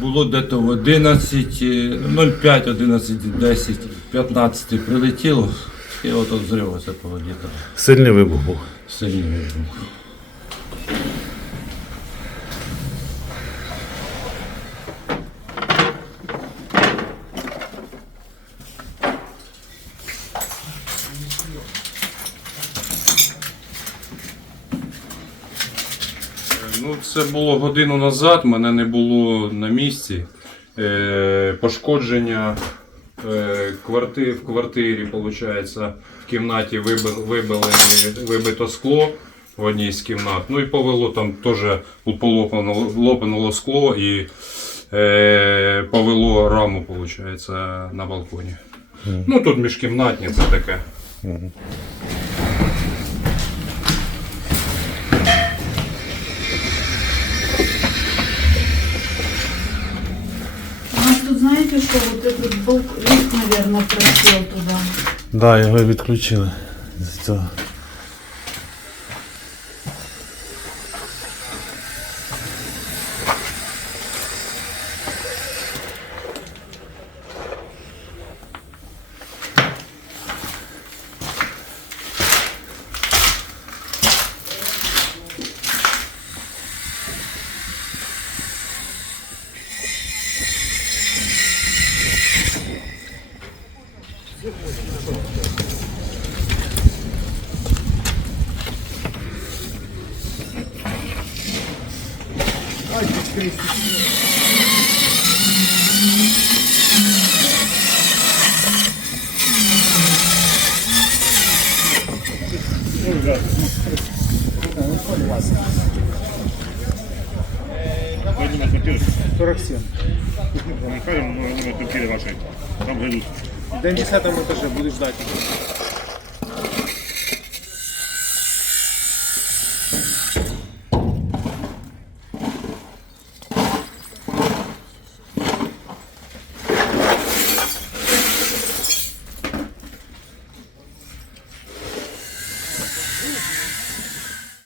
Було дето в 11, е, 05, 11, 10, 15 прилетіло, і от от зрив оце. Сильний вибух був. Сильний вибух. Ну, це було годину назад, мене не було на місці. Е, пошкодження е, кварти, в квартирі, виходить, в кімнаті вибили, вибили, вибито скло в одній з кімнат. Ну і повело там теж полопнуло, скло і е, повело раму, виходить, на балконі. Ну тут міжкімнатні, це таке. У тут, знаете, что вот этот был лифт, наверное, просел туда. Да, його відключили з цього. 47. Михаил, мы не машину. Там зайдут. Да не этаже буду ждать.